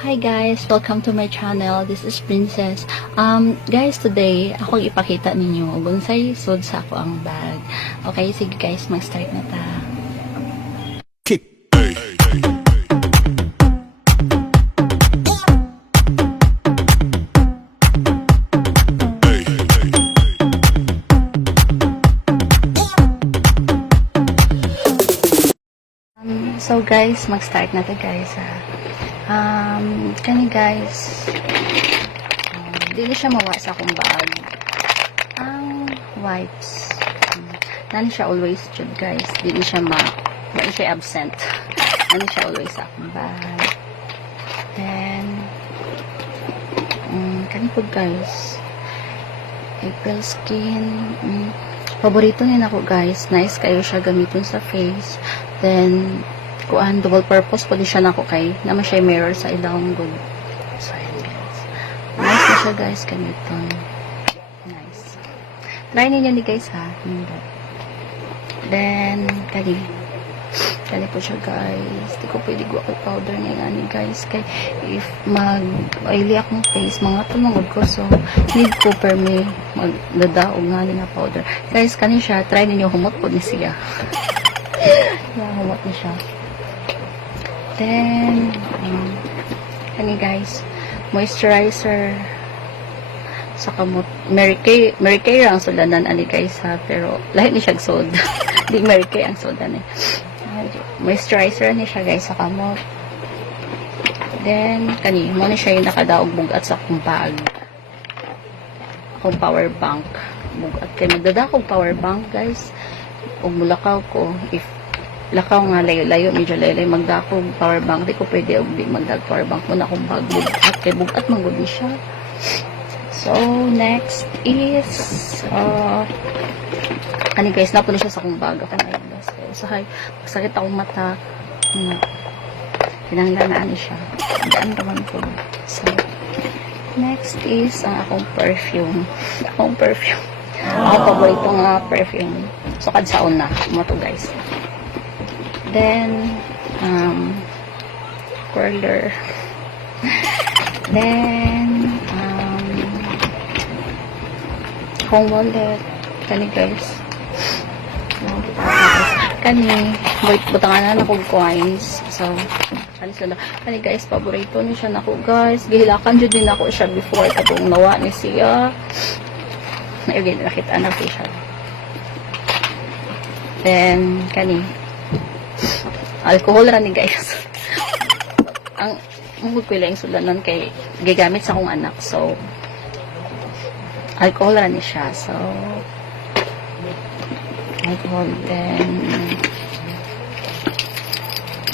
Hi guys, welcome to my channel. This is Princess. Guys, today ako ipakita ninyo unsay sud sa ako ang bag. Okay, sige guys, mag-start na ta. So guys, mag-start na ta guys ha. Kani guys, dili siya mawa sa akong bag. Ang wipes, nani siya always jud guys. Dili siya dili siya absent. Nani siya always sa akong bag. Then, kani po guys, April Skin. Paborito ni nako guys. Nice kayo siya gamiton sa face. Then, kuan double purpose pwede siya nako kay naman siya mirror sa ilawang good. So ayan guys, nice na siya guys, kaniton nice. Try ninyo ni guys ha. Then kani po siya guys. Di ko pwede guwa ko powder niya ni guys kay if oily akong face mga tumungod ko, so need ko per me magdadaog nga ni nga powder guys. Kani siya, try ninyo, humot po ni siya. Yeah, humot ni siya. Then, kani guys, moisturizer sa kamot. Mary Kay ang sudanan ani guys ha, pero lahi ni siya sod. Di Mary Kay ang sudan eh. Moisturizer ni siya guys sa kamot. Then, kani mo ni siya yung nakadaog bugat sa akong bag. Akong power bank. Bugat kay magdadakog power bank guys. Ug mulakaw ko, if lakaw nga layo-layo, medyo layo-layo magdakog power bank, di ko pwede og di magdag power bank mo na akong bag bugat kay bugat man gud siya. So next is ani guys, napuno siya sa akong bag. Ako na yun so hay sakit akong mata, kinanglanaan siya, daan naman ko. So next is ang akong perfume. Akong paborito nga perfume, so kad sa una mo to guys. Then, curler. Then, home wallet. Kani guys. Kani, butangan na akong coins. So, kani guys, paborito ni siya na ako guys. Gihilakan dyan din ako siya before katong nawa ni siya. Ayun, nakita na siya. Then, kani, alcohol ra ni guys. Ang mugod ko lang sulanon kay gigamit sa akong anak, so alcohol ra ni siya. So alcohol. Then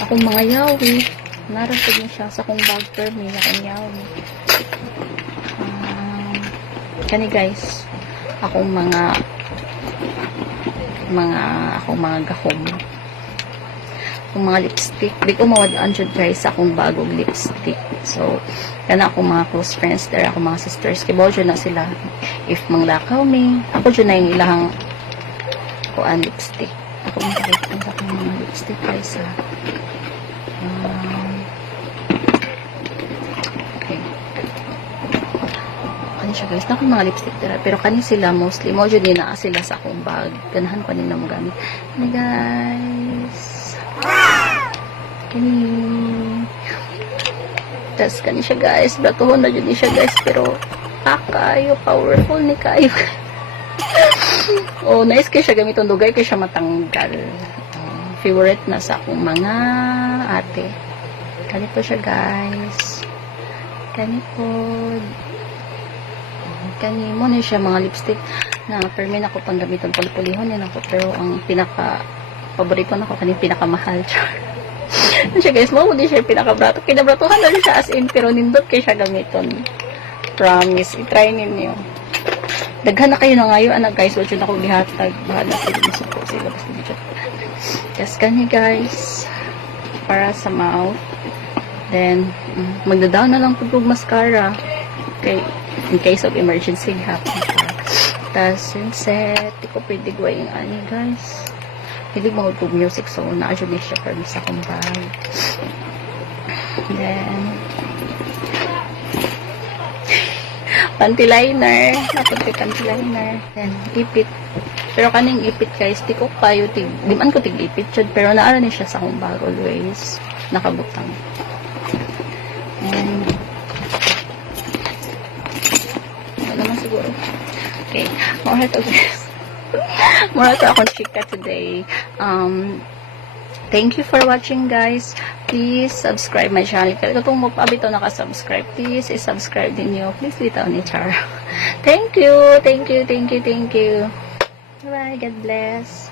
akong mga yawi narasod ni siya sa akong bag per me, akong yawi. Kani guys, akong mga gahom, mga lipstick. Di ko mawadaan dyan guys sa akong bagong lipstick. So, kana akong mga close friends there, akong mga sisters. Kibaw dyan na sila. If manglakaw me, ako dyan na yung ilang kuan lipstick. Ako makikita akong mga lipstick guys ha. Okay. Kani siya guys, na akong mga lipstick there. Pero kani sila mostly, mo dyan din na sila sa akong bag. Ganahan ko nila mo gamit. Kani guys. Tas kani siya guys, batuhon na dyan siya guys, pero kayo powerful ni kayo. Oh, nice kayo siya gamiton, dugay kayo siya matanggal. Favorite na sa akong mga ate. Kani po siya guys, kani po, kani mo na siya mga lipstick na permin ako pang gamiton, pulihon yan ako, pero ang pinaka paborito na ko kani pinakamahal. Siya guys, mo din siya pinakabrato. Kinabratuhan na rin siya as in, pero nindot kayo siya gamiton. Promise, i-try ninyo. Daghan na kayo na ngayon, anak guys. Huwag yun ako gihatag. Bahala sila, masuko sila. Yes, kanya guys. Para sa mouth. Then, magdadaw na lang pagkog mascara. Okay, in case of emergency, happen siya. Tapos, yung set, di ko pwede gawin ani guys. Hindi mo mag music, so na-adjunate siya para sa akong bag. Then, panty liner. Napod kay panty liner. Then, ipit. Pero kaning ipit guys, di ko kayo di man ko tig ipit siya, pero naara ni siya sa akong bag always. Nakabutang. And, wala naman siguro. Okay, more to guys. More to akong chika today. Thank you for watching guys. Please subscribe my channel. Kaya kung mo pa bitaw naka-subscribe, please i-subscribe din niyo. Please bitaw ni Char. Thank you. Thank you. Thank you. Thank you. Bye. God bless.